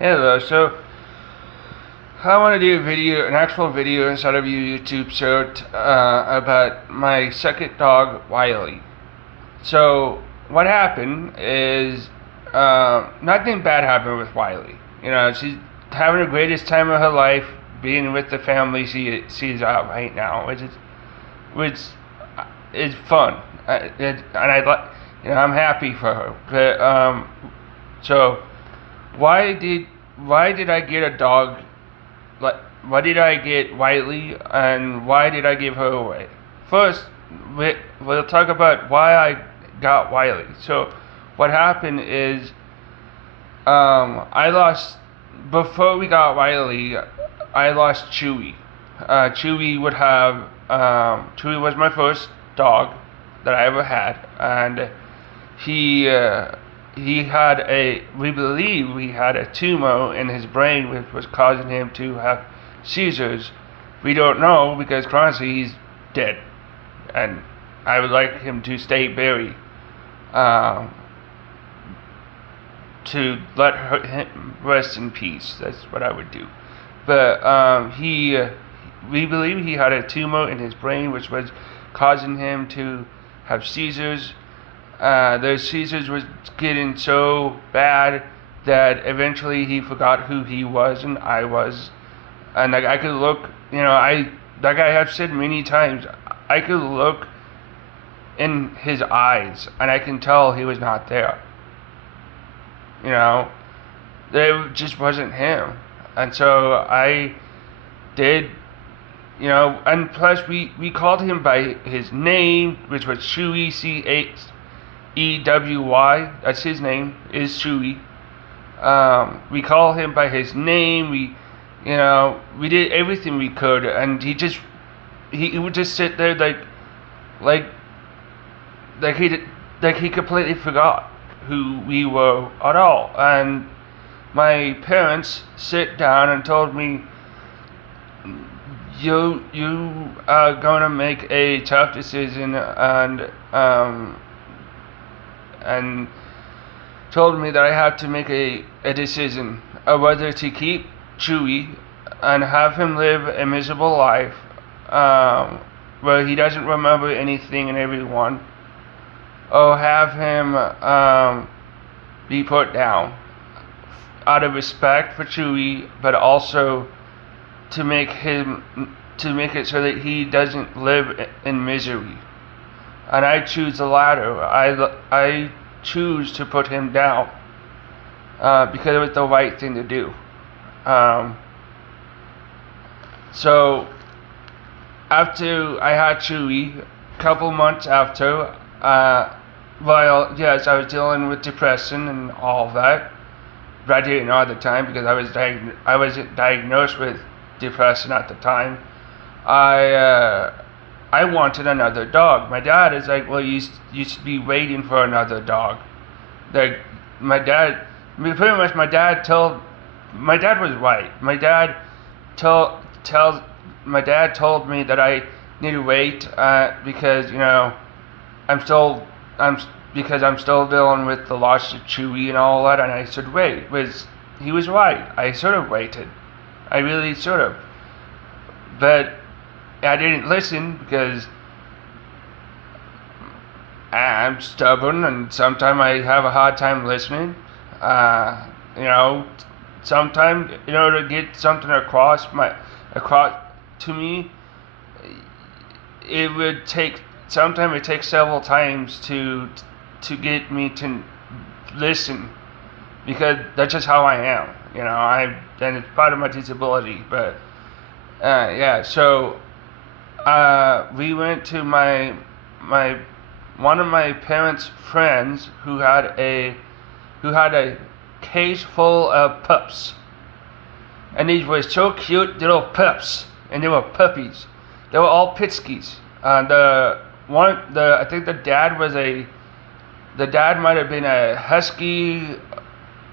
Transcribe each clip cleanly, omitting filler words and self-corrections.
Hello. So I want to do a video, an actual video instead of a YouTube short about my second dog, Wiley. So what happened is nothing bad happened with Wiley. You know, she's having the greatest time of her life, being with the family she's at right now, which is fun. I'm happy for her. So why did I get a dog? Like, why did I get Wiley, and why did I give her away? First, we'll talk about why I got Wiley. So what happened is I lost before we got Wiley. I lost Chewy. Chewy was my first dog that I ever had, and he we believe he had a tumor in his brain which was causing him to have seizures. We don't know because currently he's dead, and I would like him to stay buried, to let him rest in peace. That's what I would do. But we believe he had a tumor in his brain which was causing him to have seizures. Those seizures was getting so bad that eventually he forgot who he was and I was. And like I could look, like I have said many times, I could look in his eyes and I can tell he was not there. It just wasn't him. And so I did, and plus we called him by his name, which was Chewy, Chewy. That's his name, is Chewy. We call him by his name. We did everything we could, and he would just sit there like he completely forgot who we were at all. And my parents sit down and told me, you are going to make a tough decision, and told me that I had to make a decision of whether to keep Chewy and have him live a miserable life where he doesn't remember anything and everyone, or have him be put down out of respect for Chewy, but also to make it so that he doesn't live in misery. And I choose the latter. I choose to put him down because it was the right thing to do. So after I had Chewy, a couple months after, I was dealing with depression and all of that, but I didn't know at the time because I wasn't diagnosed with depression at the time. I wanted another dog. My dad is like, well, you should be waiting for another dog. Like, my dad was right. My dad told me that I need to wait because I'm still dealing with the loss of Chewy and all that, and I should wait. He was right. I should have waited. I really should have. But I didn't listen because I'm stubborn, and sometimes I have a hard time listening. Sometimes in order to get something across to me, it takes several times to get me to listen, because that's just how I am. And it's part of my disability. But so we went to one of my parents' friends who had a cage full of pups, and these were so cute little pups, and they were puppies. They were all pitskis. I think the dad might have been a husky.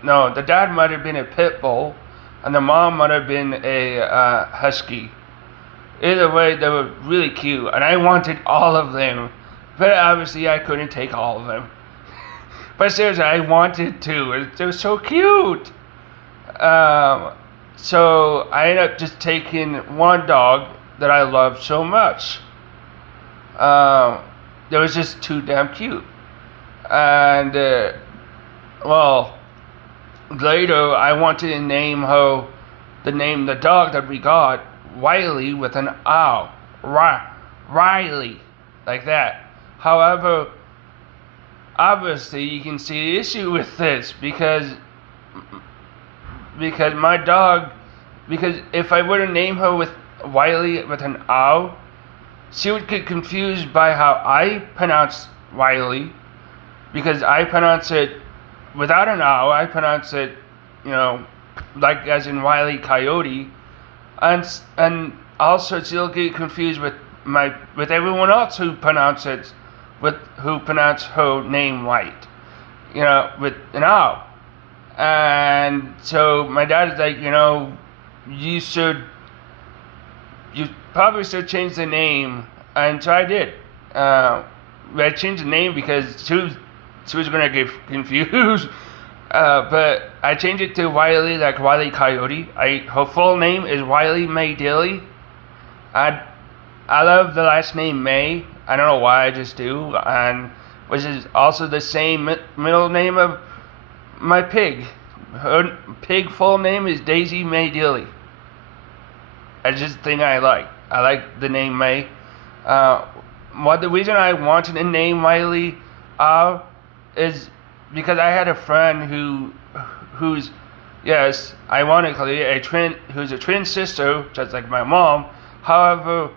No, the dad might have been a pit bull, and the mom might have been a husky. Either way, they were really cute, and I wanted all of them. But obviously, I couldn't take all of them. But seriously, I wanted to. They were so cute. Um, so I ended up just taking one dog that I loved so much. Um, that was just too damn cute. And well, later I wanted to name her the dog that we got, Wiley with an ow, Riley, like that. However, obviously you can see the issue with this because my dog, because if I were to name her with Wiley with an ow, she would get confused by how I pronounce Wiley, because I pronounce it without an ow. I pronounce it, like as in Wile E. Coyote, and also she'll get confused with everyone else who pronounce her name right, with an ow. And so my dad is like, you should, you probably should change the name. And so I did. I changed the name because she was gonna get confused. But I changed it to Wiley, like Wile E. Coyote. Her full name is Wiley May Dilly. I love the last name May. I don't know why, I just do. And which is also the same middle name of my pig. Her pig full name is Daisy May Dilly. That's just the thing I like. I like the name May. The reason I wanted to name Wiley is because I had a friend who's, yes, ironically, who's a twin sister, just like my mom. However,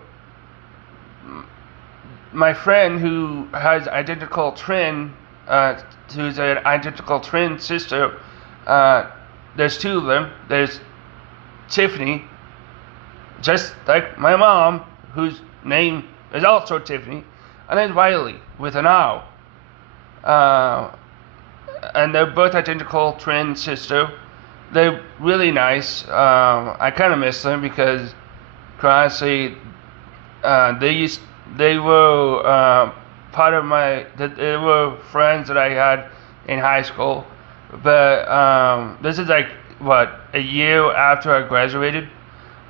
my friend who has who's an identical twin sister, there's two of them. There's Tiffany, just like my mom, whose name is also Tiffany, and then Wiley with an ow. And they're both identical twin sister. They're really nice. I kind of miss them because, honestly, they were part of they were friends that I had in high school. But this is like a year after I graduated,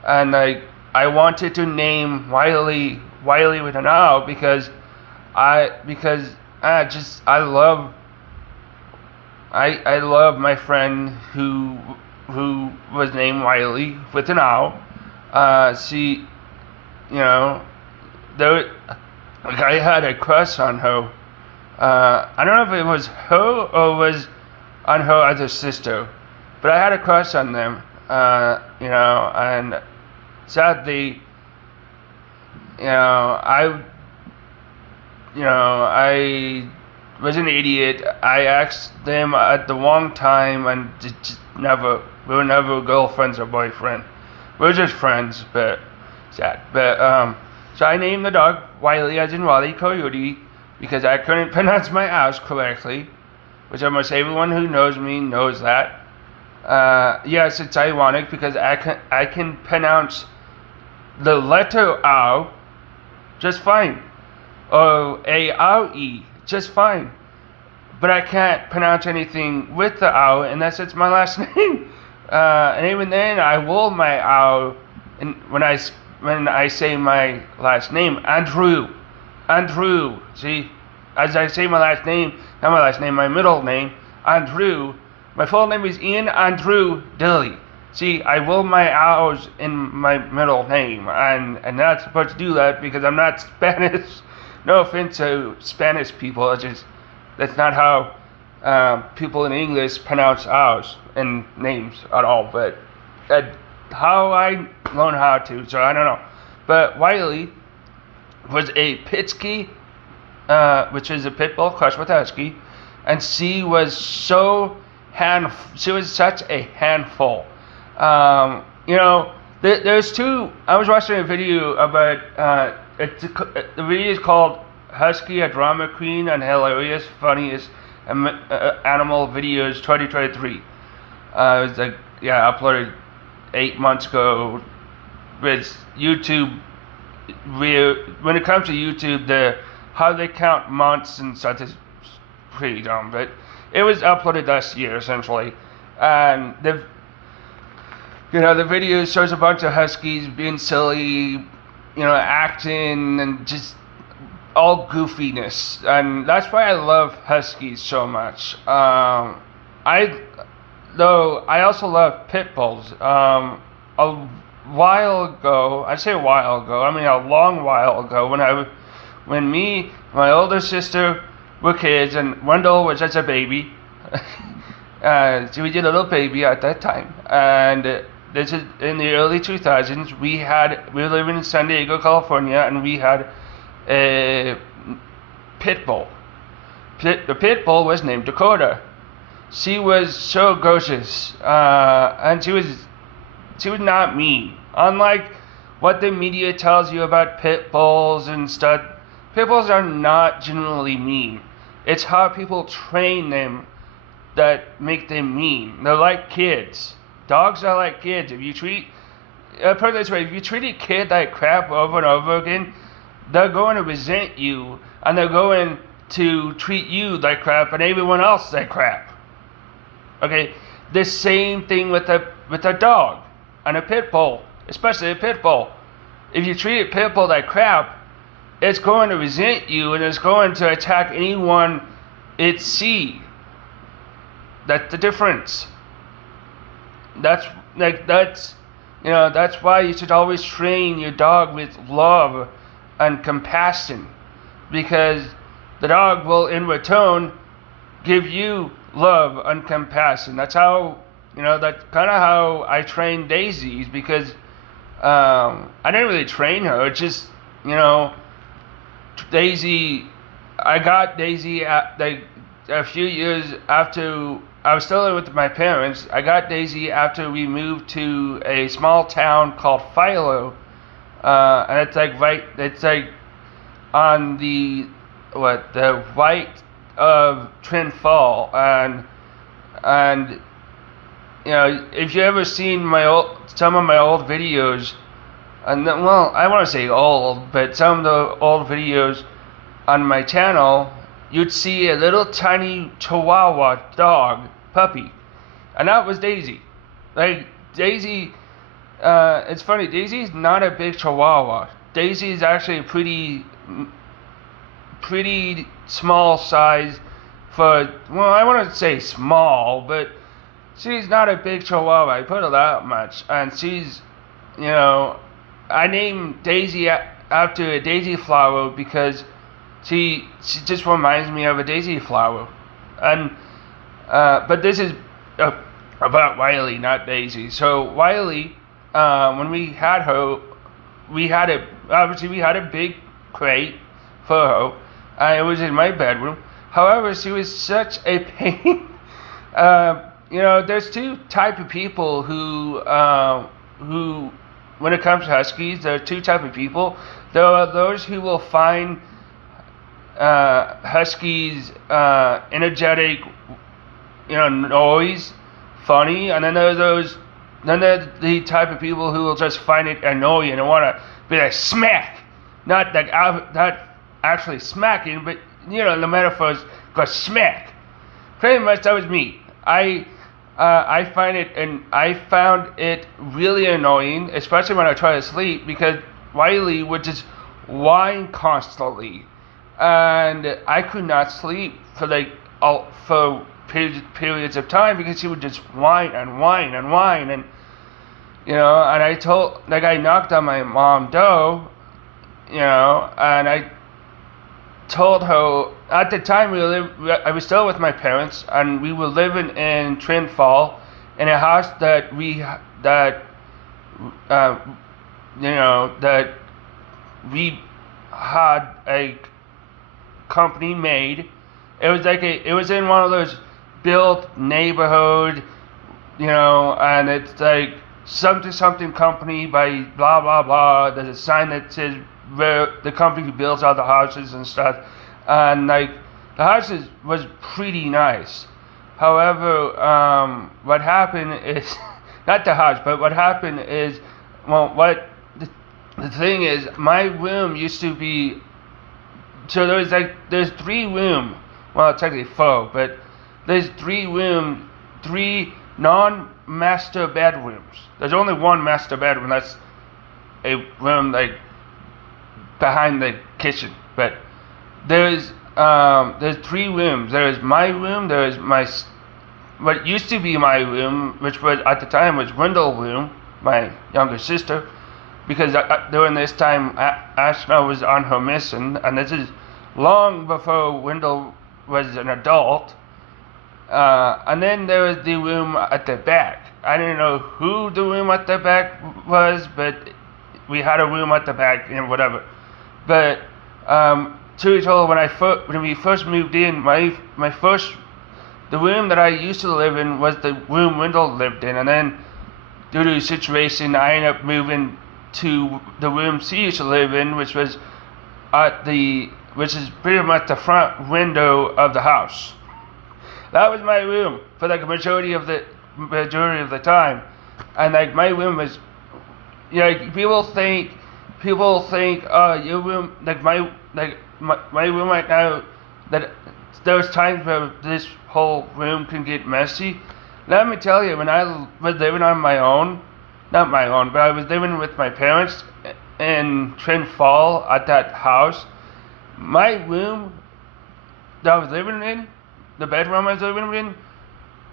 and I wanted to name Wiley with an ow because I love my friend who was named Wiley with an ow. She, I had a crush on her. I don't know if it was her or was on her other sister, but I had a crush on them. And sadly, I was an idiot. I asked them at the wrong time, and we were never girlfriends or boyfriend. We were just friends, but sad. But so I named the dog Wiley, as in Wile E. Coyote, because I couldn't pronounce my O's correctly, which almost everyone who knows me knows that. Yes, it's ironic because I can pronounce the letter O just fine, or A-R-E just fine, but I can't pronounce anything with the O unless it's my last name. And even then, I roll my O when I say my last name, Andrew. See, as I say my last name, not my last name, my middle name, Andrew. My full name is Ian Andrew Dilly. See, I roll my O's in my middle name, and I'm not supposed to do that because I'm not Spanish. No offense to Spanish people, that's not how people in English pronounce O's in names at all. But how I learned how to, so I don't know. But Wiley was a Pitsky, which is a pit bull crossed with husky, and she was such a handful. There's two. I was watching a video about the video is called Husky, a Drama Queen and Hilarious Funniest Animal Videos 2023. It was uploaded 8 months ago. With YouTube, when it comes to YouTube, how they count months and such is pretty dumb. But it was uploaded last year essentially, and The video shows a bunch of huskies being silly, acting and just all goofiness, and that's why I love huskies so much. I Though I also love pit bulls. A while ago, I say a while ago, I mean a long while ago, when me, my older sister were kids, and Wendell was just a baby. So we did a little baby at that time, and this is in the early 2000s. We were living in San Diego, California, and we had a pit bull. The pit bull was named Dakota. She was so gorgeous, and she was not mean. Unlike what the media tells you about pit bulls and stuff, pit bulls are not generally mean. It's how people train them that make them mean. They're like kids. Dogs are like kids. Put it this way, if you treat a kid like crap over and over again, they're going to resent you, and they're going to treat you like crap and everyone else like crap. Okay, the same thing with a dog and a pit bull, especially a pit bull. If you treat a pit bull like crap, it's going to resent you and it's going to attack anyone it sees. That's the difference. That's why you should always train your dog with love and compassion, because the dog will in return give you love and compassion. That's kind of how I trained Daisy, because I didn't really train her. It's just, Daisy. I got Daisy a few years after I was still with my parents. I got Daisy after we moved to a small town called Philo, and it's like on the right of Twin Fall, and if you ever seen some of my old videos, and I want to say old, but some of the old videos on my channel, you'd see a little tiny Chihuahua dog puppy, and that was Daisy. Like Daisy, it's funny. Daisy's not a big Chihuahua. Daisy is actually a pretty small size I want to say small, but she's not a big Chihuahua, I put it that much. And she's, I named Daisy after a daisy flower because she just reminds me of a daisy flower. And but this is about Wiley, not Daisy. So Wiley, when we had her, we had a big crate for her. It was in my bedroom. However, she was such a pain. There's two types of people who, when it comes to huskies, there are two types of people. There are those who will find huskies energetic, noise funny, and then there's the type of people who will just find it annoying and want to be like smack, not actually smacking, but the metaphors go smack. Pretty much that was me. I found it really annoying, especially when I try to sleep, because Wiley would just whine constantly, and I could not sleep for periods of time because she would just whine and whine and whine, and I knocked on my mom's door, and I told her at the time I was still with my parents, and we were living in Twin Fall in a house that we had a company made. It was in one of those built neighborhood, and it's like something company by blah blah blah. There's a sign that says where the company who builds all the houses and stuff, and the house was pretty nice. However, what happened is not the house, but what happened is, the thing is, my room used to be, so there's 3 rooms, well technically 4, but there's 3 rooms, 3 non-master bedrooms. There's only one master bedroom. That's a room like behind the kitchen. But there's 3 rooms. There's my room. There's what used to be my room, which was at the time was Wendell's room, my younger sister, because during this time Ashna was on her mission, and this is long before Wendell was an adult. And then there was the room at the back. I didn't know who the room at the back was, but we had a room at the back and whatever. But truth be told, when we first moved in, the room that I used to live in was the room Wendell lived in, and then due to a situation, I ended up moving to the room she used to live in, which is pretty much the front window of the house. That was my room for like a majority of the time, and like my room was, people think, your room, like my room right now, that there's times where this whole room can get messy. Let me tell you, when I was living on my own, not my own, but I was living with my parents in Twin Fall at that house, my room that I was living in, the bedroom I was living in,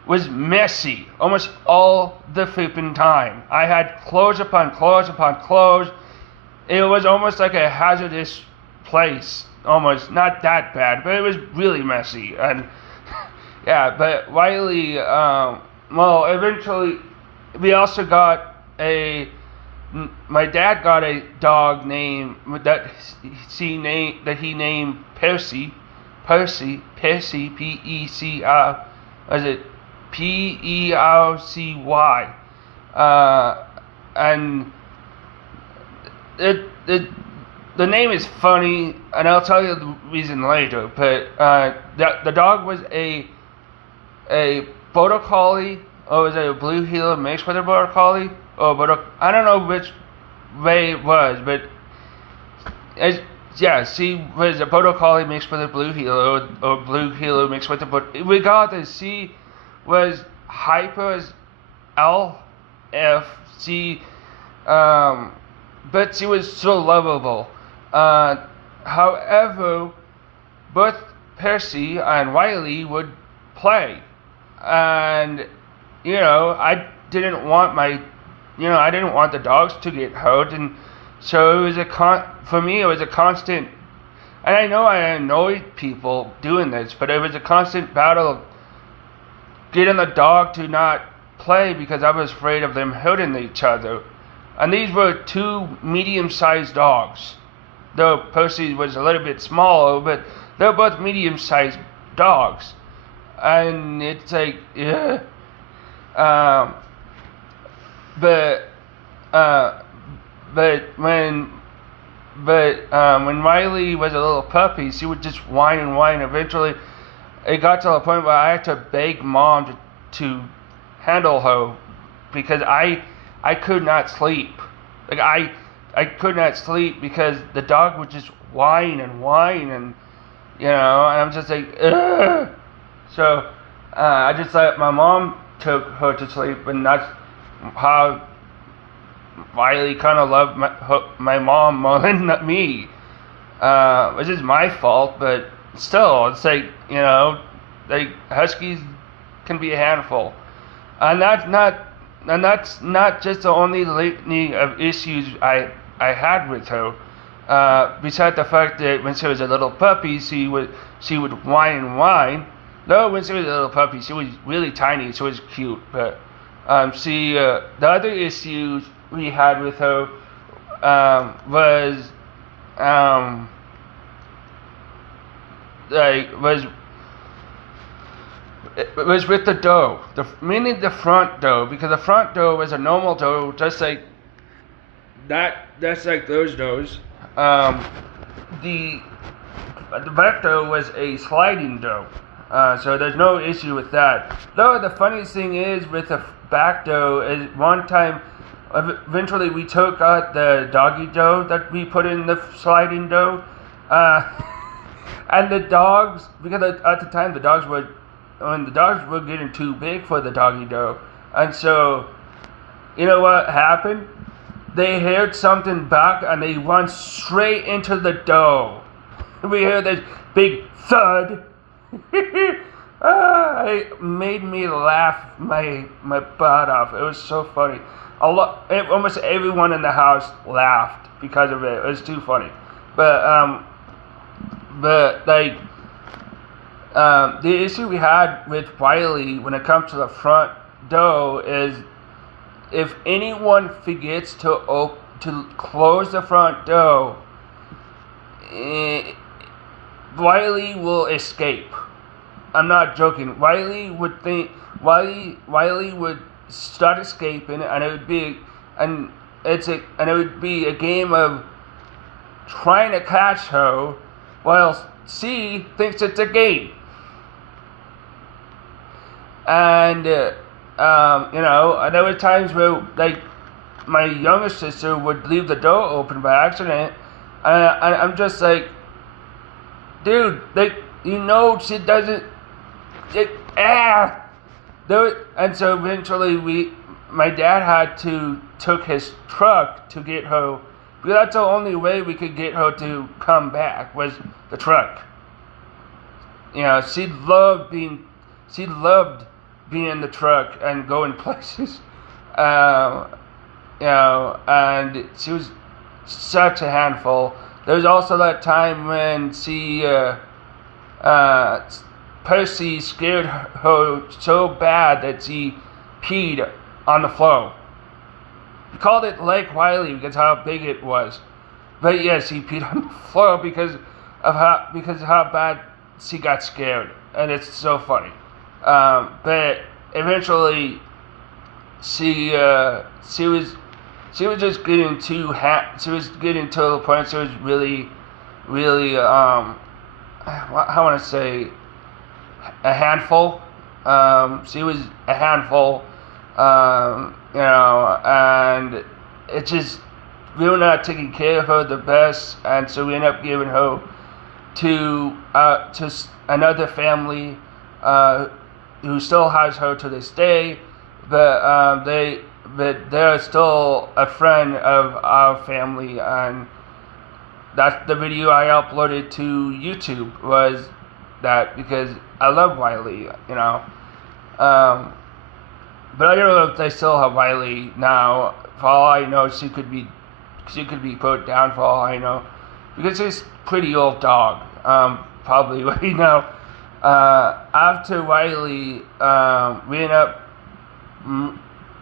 was messy almost all the flipping time. I had clothes upon clothes upon clothes. It was almost like a hazardous place. Almost, not that bad, but it was really messy. And yeah, but Wiley, eventually we also got my dad got a dog name that he named Percy, P-E-C-R, was it P-E-R-C-Y, and the name is funny, and I'll tell you the reason later, but the dog was a Border Collie, or was it a Blue Heeler mixed with a Border Collie? I don't know which way it was, but she was a Border Collie mixed with a Blue Heeler, or Blue Heeler mixed with a Border. Regardless, she was hyper as LF. But she was so lovable. However, both Percy and Wiley would play, and I didn't want the dogs to get hurt, and so it was for me it was a constant. And I know I annoyed people doing this, but it was a constant battle getting the dog to not play because I was afraid of them hurting each other. And these were 2 medium-sized dogs. Though Percy was a little bit smaller, but they're both medium-sized dogs. And it's like, yeah. But when Riley was a little puppy, she would just whine and whine. Eventually, it got to the point where I had to beg Mom to handle her because I could not sleep. Like I could not sleep because the dog would just whine and whine, and and I'm just like, ugh. So I just let my mom took her to sleep, and that's how Wiley kind of loved my mom more than me, which is my fault, but still, it's like, like Huskies can be a handful, and that's not just the only litany of issues I had with her. Besides the fact that when she was a little puppy, she would whine and whine. No, when she was a little puppy, she was really tiny, so it was cute. But the other issues we had with her was with the door, mainly the front door, because the front door was a normal door, just like that. That's like those doors. The back door was a sliding door, so there's no issue with that. Though the funniest thing is with the back door is one time, eventually we took out the doggy door that we put in the sliding door, and the dogs, because at the time the dogs were when the dogs were getting too big for the doggy dough. And so, you know what happened? They heard something back and they run straight into the dough. We heard this big thud. It made me laugh my butt off. It was so funny. Almost everyone in the house laughed because of it. It was too funny. But like, the issue we had with Wiley when it comes to the front door is if anyone forgets to close the front door, Wiley will escape. I'm not joking. Wiley would start escaping, and it would be a game of trying to catch her, while C thinks it's a game. And there were times where, like, my younger sister would leave the door open by accident, and I'm just like, dude, like, she doesn't. And so eventually my dad took his truck to get her, because that's the only way we could get her to come back, was the truck. She loved being in the truck and going places. And she was such a handful. There was also that time when Percy scared her so bad that she peed on the floor. We called it Lake Wiley because how big it was. But yes, he peed on the floor because of how bad she got scared, and it's so funny. But eventually, she was just getting she was getting to the point. She was really, really I want to say, a handful. She was a handful, and it just, we were not taking care of her the best, and so we ended up giving her to another family who still has her to this day, but they're still a friend of our family, and that's the video I uploaded to YouTube, was that, because I love Wiley, but I don't know if they still have Wiley now. For all I know, she could be put down, for all I know, because she's a pretty old dog. Probably right now. After Wiley,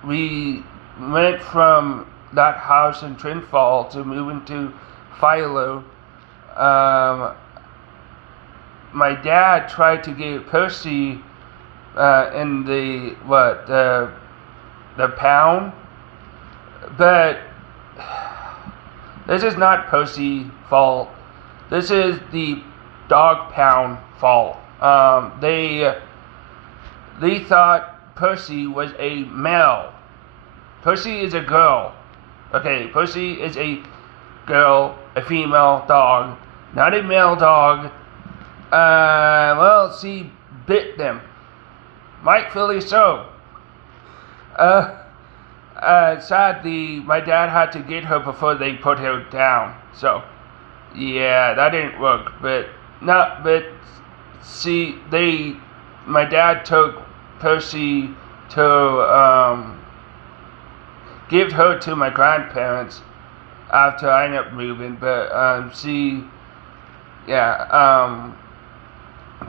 we went from that house in Twin Falls to moving to Philo. My dad tried to get Percy in the pound, but this is not Percy's fault. This is the dog pound fault. They thought Percy was a male. Percy is a girl. Okay, Percy is a girl, a female dog, not a male dog. She bit them. Rightfully so. Sadly, my dad had to get her before they put her down. So, yeah, that didn't work. My dad took Percy to give her to my grandparents after I ended up moving. But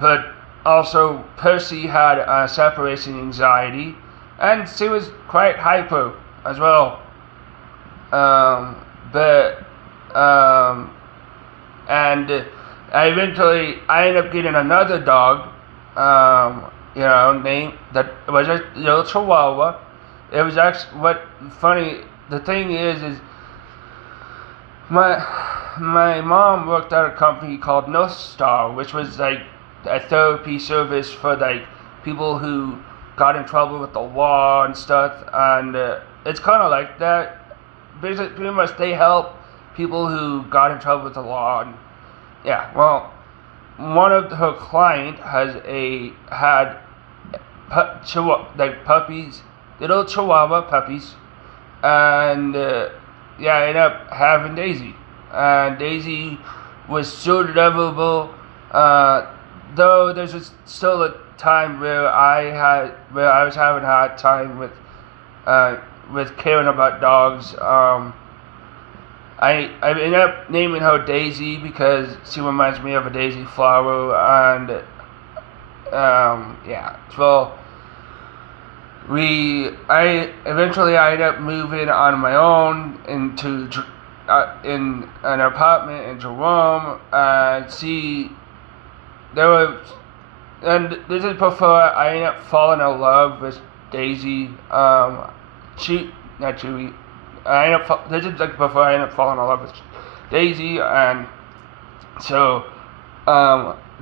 but also Percy had separation anxiety, and she was quite hyper as well. And I ended up getting another dog, named, that was a little Chihuahua. It was actually, the thing is my mom worked at a company called North Star, which was like a therapy service for like people who got in trouble with the law and stuff, and it's kind of like that. Basically, pretty much they help people who got in trouble with the law. And one of her clients had like puppies, little Chihuahua puppies, and yeah, I ended up having Daisy, and Daisy was so lovable. Though there's still a time where I was having a hard time with caring about dogs. I ended up naming her Daisy because she reminds me of a daisy flower, and yeah. So I eventually ended up moving on my own in an apartment in Jerome, and there was, and this is before I ended up falling in love with Daisy. Not Chewy. This is like before I ended up falling in love with Daisy, and so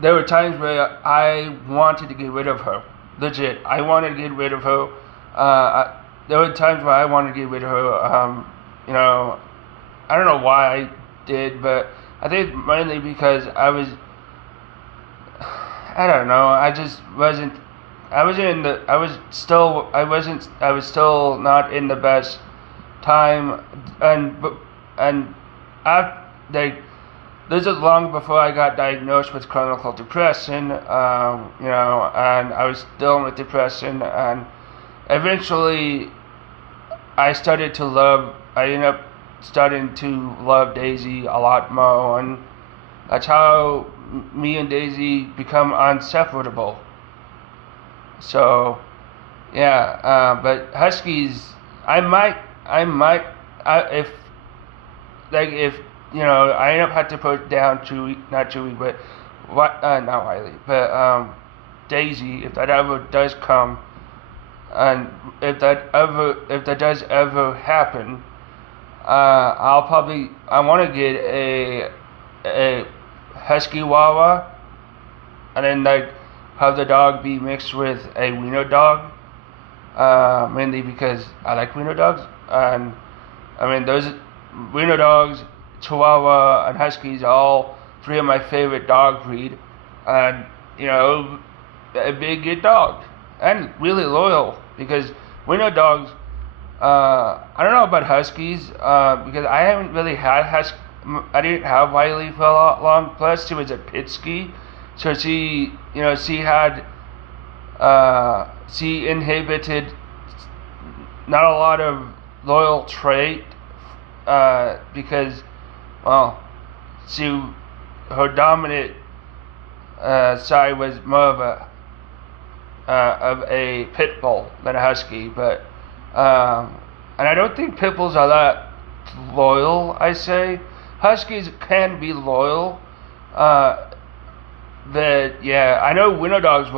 there were times where I wanted to get rid of her. Legit, I wanted to get rid of her. There were times where I wanted to get rid of her. You know, I don't know why I did, but I think it's mainly because I don't know. I just wasn't. I was still not in the best time, and after, like, this is long before I got diagnosed with clinical depression. You know, and I was still with depression, and eventually I ended up starting to love Daisy a lot more, and that's how me and Daisy become inseparable. So, yeah, but Huskies, if, like, if, you know, I end up had to put down not Chewy, but, not Wiley, but, Daisy, if that ever does come, and if that does ever happen, I want to get a Husky Wawa, and then, like, have the dog be mixed with a wiener dog, mainly because I like wiener dogs, and I mean those wiener dogs, Chihuahua and Huskies, are all three of my favorite dog breed, and you know, a big good dog and really loyal, because wiener dogs. I don't know about Huskies, because I haven't really had I didn't have Wiley for a lot long. Plus, she was a Pitsky, so she inhibited not a lot of loyal trait, because, well, her dominant side was more of a pit bull than a husky, but and I don't think pit bulls are that loyal. I say huskies can be loyal, but yeah, I know winter dogs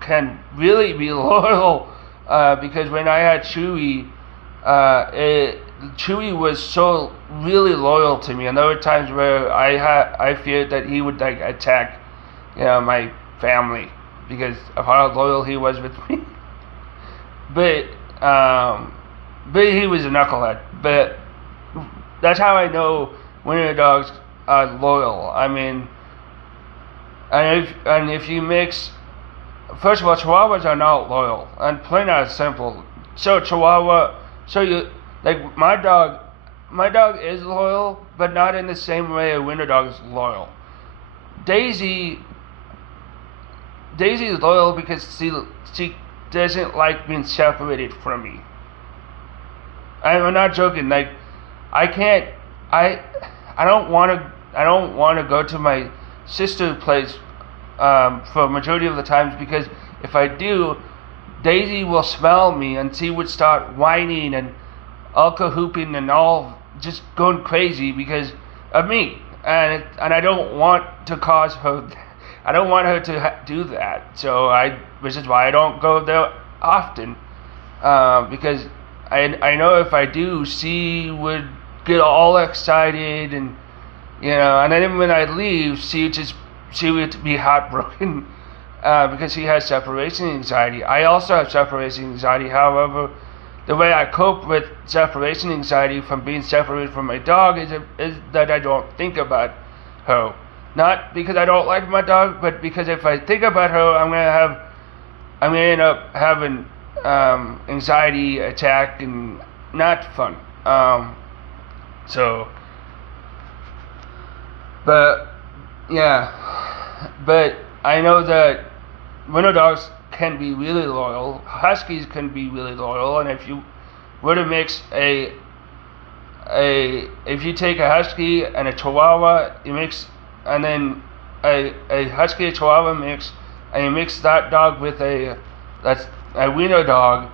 can really be loyal, because when I had Chewy, Chewy was so really loyal to me, and there were times where I feared that he would like attack, my family because of how loyal he was with me. But he was a knucklehead. But that's how I know winter dogs are loyal. I mean, and if you mix, first of all, Chihuahuas are not loyal, and plain and simple. So my dog is loyal, but not in the same way a winter dog is loyal. Daisy is loyal because she doesn't like being separated from me. I'm not joking. Like, I don't want to go to my sister's place for a majority of the times, because if I do, Daisy will smell me and she would start whining and hooping and all just going crazy because of me, and I don't want to cause her. I don't want her to do that. So which is why I don't go there often, because I know if I do, she would get all excited, and and then when I leave, she would be heartbroken, because she has separation anxiety. I also have separation anxiety. However, the way I cope with separation anxiety from being separated from my dog is that I don't think about her. Not because I don't like my dog, but because if I think about her, I'm gonna have I'm gonna end up having anxiety attack and not fun. So, but yeah, but I know that winter dogs can be really loyal. Huskies can be really loyal, and if you were to mix if you take a husky and a chihuahua, you mix, and then a husky and chihuahua mix, and you mix that dog with that's a wiener dog,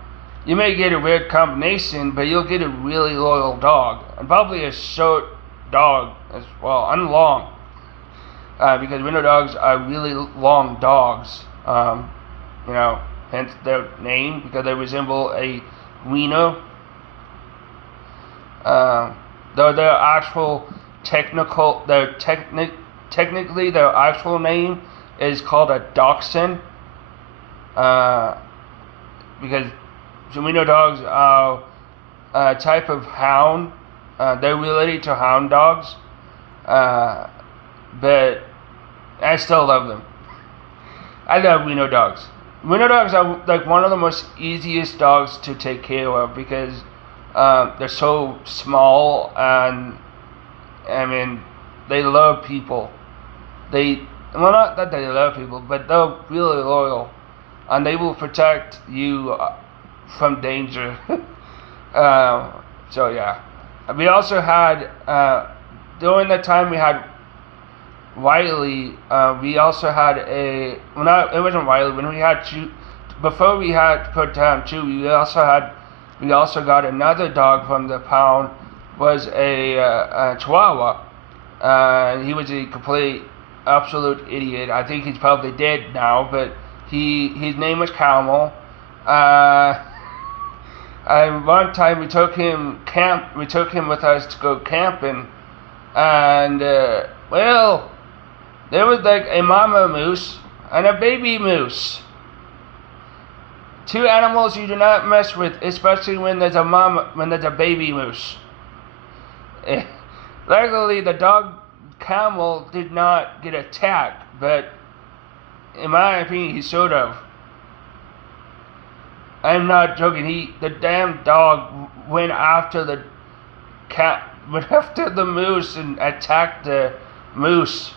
you may get a weird combination, but you'll get a really loyal dog, and probably a short dog as well, and long, because wiener dogs are really long dogs. Hence their name, because they resemble a wiener. Though their actual technically their actual name is called a dachshund, because Wiener dogs are a type of hound. They're related to hound dogs, but I still love them. I love Wiener dogs. Wiener dogs are like one of the most easiest dogs to take care of because they're so small, and I mean, they love people. Not that they love people, but they're really loyal, and they will protect you from danger. So yeah, we also had during the time we had Wiley. We also had it wasn't Wiley when we had before we had put down Chewy. We also got another dog from the pound, was a Chihuahua. He was a complete, absolute idiot. I think he's probably dead now, but his name was Camel. And one time we took him with us to go camping, and well, there was like a mama moose and a baby moose. Two animals you do not mess with, especially when there's a baby moose. Luckily, the dog Camel did not get attacked, but in my opinion, he should have. I'm not joking. The damn dog went after the moose and attacked the moose.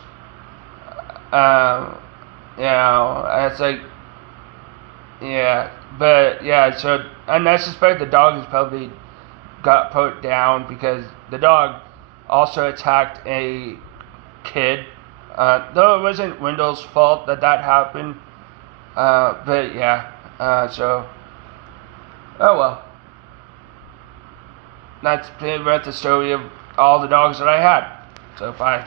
It's like, yeah, but yeah. So, and I suspect the dog has probably got put down because the dog also attacked a kid. Though it wasn't Wendell's fault that happened. But yeah. So, oh well. That's pretty much the story of all the dogs that I had. So bye.